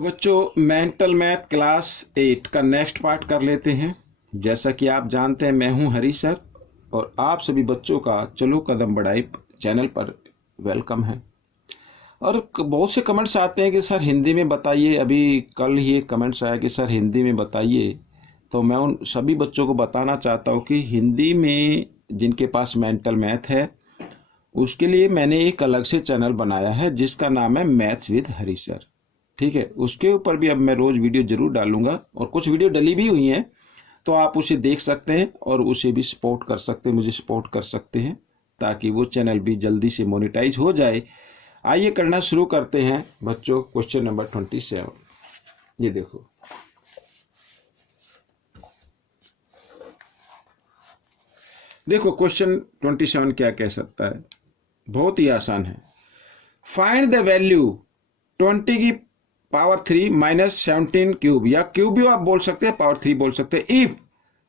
तो बच्चों mental math class 8 का नेक्स्ट पार्ट कर लेते हैं। जैसा कि आप जानते हैं मैं हूं हरी सर और आप सभी बच्चों का चलो कदम बढ़ाई चैनल पर वेलकम है। और बहुत से कमेंट्स आते हैं कि सर हिंदी में बताइए। अभी कल ही एक कमेंट्स आया कि सर हिंदी में बताइए, तो मैं उन सभी बच्चों को बताना चाहता हूं कि हिंदी में जिनके पास मेंटल मैथ है उसके लिए मैंने एक अलग से चैनल बनाया है जिसका नाम है मैथ्स विद हरी सर। ठीक है, उसके ऊपर भी अब मैं रोज वीडियो जरूर डालूंगा और कुछ वीडियो डली भी हुई हैं, तो आप उसे देख सकते हैं और उसे भी सपोर्ट कर सकते हैं, मुझे सपोर्ट कर सकते हैं ताकि वो चैनल भी जल्दी से मोनेटाइज हो जाए। आइए करना शुरू करते हैं बच्चों। क्वेश्चन नंबर 27, ये देखो। देखो क्वेश्चन 27 क्या कह सकता है, बहुत ही आसान है। फाइंड द वैल्यू 20 की पावर 3 माइनस 17 क्यूब, या क्यूब भी आप बोल सकते हैं, पावर 3 बोल सकते हैं। इफ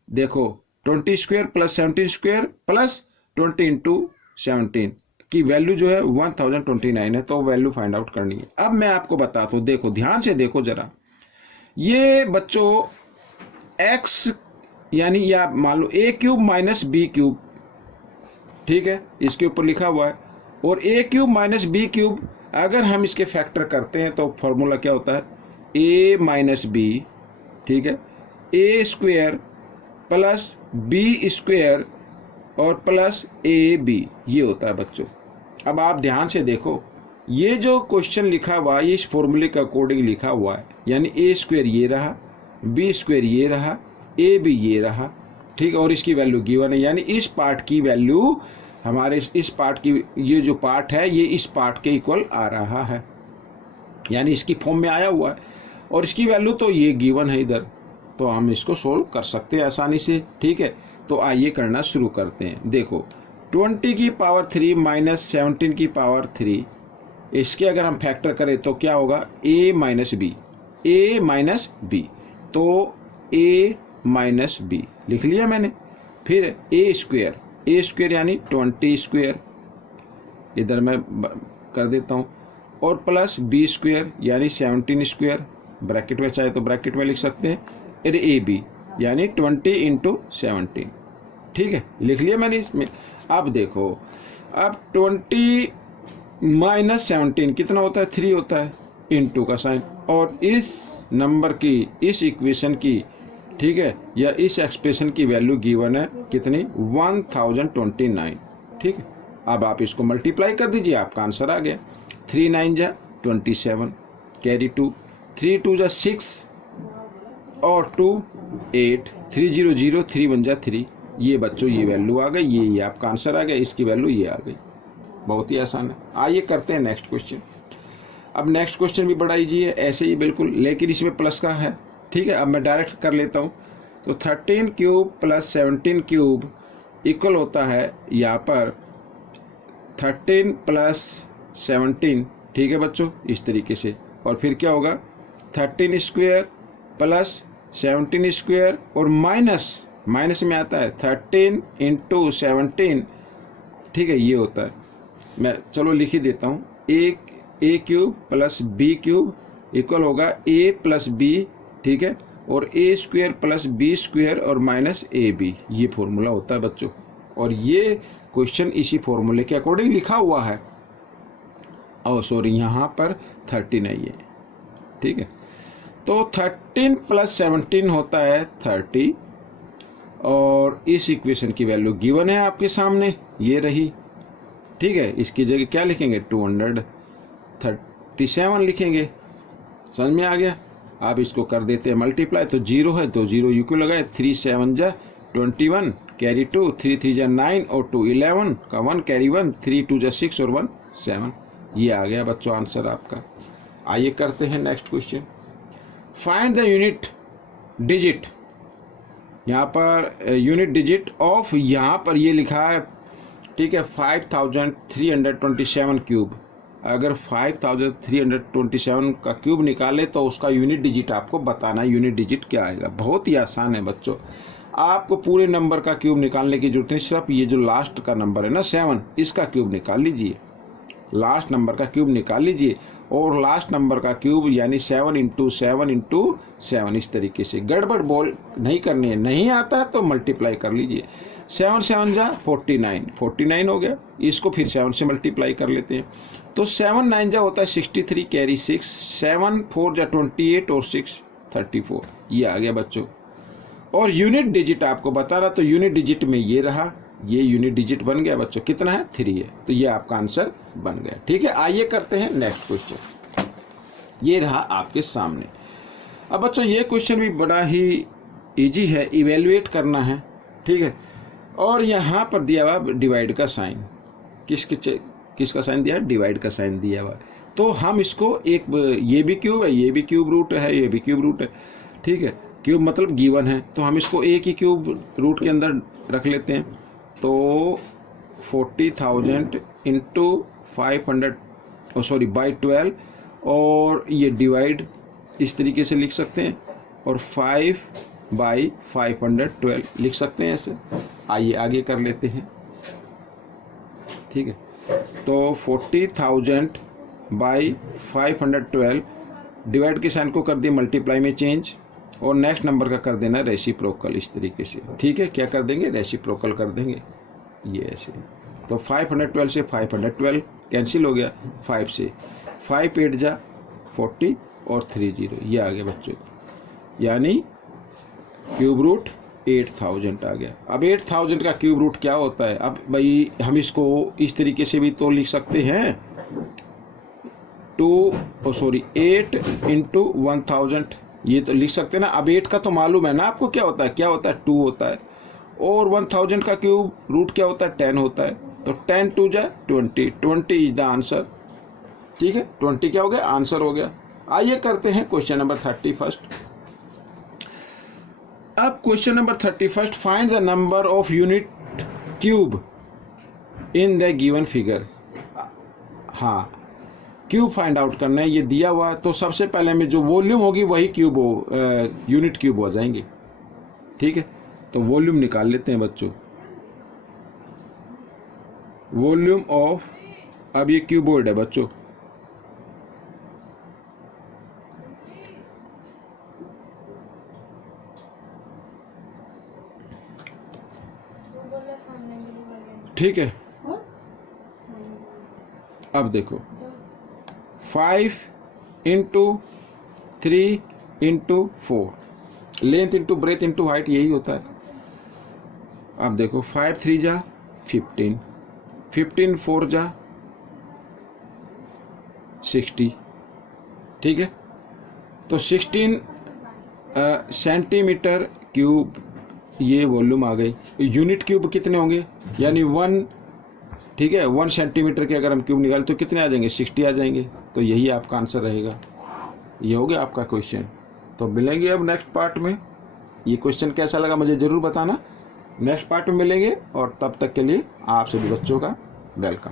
देखो 20 square plus 17 square plus 20 into 17 की वैल्यू जो है 1029 है, तो वैल्यू फाइंड आउट करनी है। अब मैं आपको बताता हूं, देखो ध्यान से देखो जरा। ये बच्चों x यानी या मान लो a cube minus B cube, ठीक है, इसके ऊपर लिखा हुआ है। और a cube minus B cube अगर हम इसके फैक्टर करते हैं तो फॉर्मूला क्या होता है, a माइनस बी, ठीक है, a square plus B square और प्लस ए बी, ये होता है बच्चों। अब आप ध्यान से देखो, ये जो क्वेश्चन लिखा हुआ है ये इस फॉर्मूले के अकॉर्डिंग लिखा हुआ है, यानी a स्क्वायर ये रहा, बी स्क्वायर ये रहा, ए बी ये रहा, ठीक है, और इसकी वैल्यू गिवन है, यानी इस पार्ट की वैल्यू हमारे इस पार्ट की, ये जो पार्ट है ये इस पार्ट के इक्वल आ रहा है, यानी इसकी फॉर्म में आया हुआ है और इसकी वैल्यू तो ये गिवन है इधर, तो हम इसको सोल्व कर सकते हैं आसानी से। ठीक है, तो आइए करना शुरू करते हैं। देखो 20 की पावर 3 माइनस 17 की पावर 3, इसके अगर हम फैक्टर करें तो क्या होगा, a minus B, a minus B, तो a माइनस बी लिख लिया मैंने। फिर a स्क्वायर यानी 20 स्क्वायर, इधर मैं कर देता हूँ, और प्लस बी स्क्वायर यानी 17 स्क्वायर, ब्रैकेट में चाहे तो ब्रैकेट में लिख सकते हैं, और ए बी यानी 20 इंटू 17, ठीक है, लिख लिया मैंने इसमें। अब देखो, अब 20 माइनस 17 कितना होता है, 3 होता है, इंटू का साइन, और इस नंबर की, इस इक्वेशन की, ठीक है, या इस एक्सप्रेशन की वैल्यू गिवन है कितनी, 1029, ठीक है। अब आप इसको मल्टीप्लाई कर दीजिए, आपका आंसर आ गया। 3 9 जा 27, कैरी 2, 3 2 जा 6 और 2 8, 3 0 0, 3 1 जा 3, ये बच्चों ये वैल्यू आ गई, ये आपका आंसर आ गया, इसकी वैल्यू ये आ गई। बहुत ही आसान है। आइए करते हैं नेक्स्ट क्वेश्चन। अब नेक्स्ट क्वेश्चन भी बड़ा इजी है, ऐसे ही बिल्कुल, लेकिन इसमें प्लस का है, ठीक है। अब मैं डायरेक्ट कर लेता हूँ। तो 13 क्यूब प्लस 17 क्यूब इक्वल होता है यहाँ पर 13 प्लस 17, ठीक है बच्चों, इस तरीके से। और फिर क्या होगा, 13 स्क्वायर प्लस 17 स्क्वायर और माइनस में आता है 13 इंटू 17, ठीक है, ये होता है। मैं चलो लिख ही देता हूँ, A cube plus B cube equal होगा a प्लस बी, ठीक है, और a square plus B square और माइनस ए बी, ये फॉर्मूला होता है बच्चों। और ये क्वेश्चन इसी फॉर्मूले के अकॉर्डिंग लिखा हुआ है। और सॉरी, यहाँ पर 13 है ये, ठीक है। तो 13 प्लस 17 होता है 30, और इस इक्वेशन की वैल्यू गिवन है आपके सामने, ये रही, ठीक है। इसकी जगह क्या लिखेंगे, 237 लिखेंगे। समझ में आ गया। आप इसको कर देते हैं मल्टीप्लाई, तो 0 है तो 0 यू क्यों लगाए, 3 7 जा 21, कैरी 2, 3 3 जा 9 और 2 11 का 1 कैरी 1, 3 2 जा 6 और 1 7, ये आ गया बच्चों आंसर आपका। आइए करते हैं next question. Find the unit digit, यहाँ पर यूनिट डिजिट ऑफ, यहाँ पर ये लिखा है, ठीक है, 5327 क्यूब। अगर 5327 का क्यूब निकाले तो उसका यूनिट डिजिट आपको बताना है, यूनिट डिजिट क्या आएगा। बहुत ही आसान है बच्चों, आपको पूरे नंबर का क्यूब निकालने की जरूरत नहीं, सिर्फ ये जो लास्ट का नंबर है ना 7, इसका क्यूब निकाल लीजिए, लास्ट नंबर का क्यूब निकाल लीजिए और लास्ट नंबर का क्यूब यानी 7 इंटू 7 इंटू 7, इस तरीके से। गड़बड़ बोल नहीं करनी है, नहीं आता है तो मल्टीप्लाई कर लीजिए। 7 7 जा 49, 49 हो गया। इसको फिर 7 से मल्टीप्लाई कर लेते हैं तो 7 9 जा होता है 63 कैरी 6, 7 4 जा 28 और 6 34, ये आ गया बच्चों। और यूनिट डिजिट आपको बताना, तो यूनिट डिजिट में ये रहा, ये यूनिट डिजिट बन गया बच्चों, कितना है 3 है, तो ये आपका आंसर बन गया। ठीक है, आइए करते हैं नेक्स्ट क्वेश्चन। ये रहा आपके सामने। अब बच्चों ये क्वेश्चन भी बड़ा ही इजी है, इवेल्युएट करना है। ठीक है, और यहाँ पर दिया हुआ डिवाइड का साइन, किसका साइन दिया है, डिवाइड का साइन दिया हुआ है। तो हम इसको एक, ये भी क्यूब है, ये भी क्यूब रूट है, ये भी क्यूब रूट है। ठीक है, क्यूब मतलब गिवन है, तो हम इसको एक ही क्यूब रूट के अंदर रख लेते हैं। तो 40,000 इंटू 500 सॉरी बाई 12, और ये डिवाइड इस तरीके से लिख सकते हैं, और 5/512 लिख सकते हैं ऐसे। आइए आगे कर लेते हैं। ठीक है, तो 40,000 बाई 512 डिवाइड के साइन को कर दिए मल्टीप्लाई में चेंज, और नेक्स्ट नंबर का कर देना रेसिप्रोकल इस तरीके से। ठीक है, क्या कर देंगे, रेसिप्रोकल कर देंगे, ये ऐसे। तो 512 से 512 कैंसिल हो गया, 5 से 5 8 जा 40 और 3 0, ये आ गया बच्चों, यानी क्यूब रूट 8000 आ गया। अब 8000 का क्यूब रूट क्या होता है, अब भाई हम इसको इस तरीके से भी तो लिख सकते हैं, 8 इंटू 1000, ये तो लिख सकते हैं ना। अब 8 का तो मालूम है ना आपको क्या होता है, 2 होता है, और 1000 का क्यूब रूट क्या होता है, 10 होता है। तो 10 2 जा 20, 20 इज द आंसर। ठीक है, 20 क्या हो गया, आंसर हो गया। आइए करते हैं क्वेश्चन नंबर 31। अब question number 31, find the number of unit cube in the given figure. हाँ, क्यूब फाइंड आउट करना है, ये दिया हुआ है। तो सबसे पहले में जो वॉल्यूम होगी वही क्यूब यूनिट क्यूब हो जाएंगे। ठीक है, तो वॉल्यूम निकाल लेते हैं बच्चों। वॉल्यूम ऑफ, अब ये क्यूबॉइड है बच्चों, ठीक है। अब देखो 5 into 3 into 4, length into breadth into height, यही होता है। अब देखो 5 3 जा 15, 15 4 जा 60। ठीक है, तो 16 सेंटीमीटर क्यूब ये वॉल्यूम आ गई। यूनिट क्यूब कितने होंगे, यानी 1, ठीक है, 1 सेंटीमीटर के अगर हम क्यूब निकालें तो कितने आ जाएंगे, 60 आ जाएंगे। तो यही आपका आंसर रहेगा। ये हो गया आपका क्वेश्चन। तो मिलेंगे अब नेक्स्ट पार्ट में। ये क्वेश्चन कैसा लगा मुझे ज़रूर बताना। नेक्स्ट पार्ट में मिलेंगे, और तब तक के लिए आप सभी बच्चों का वेलकम।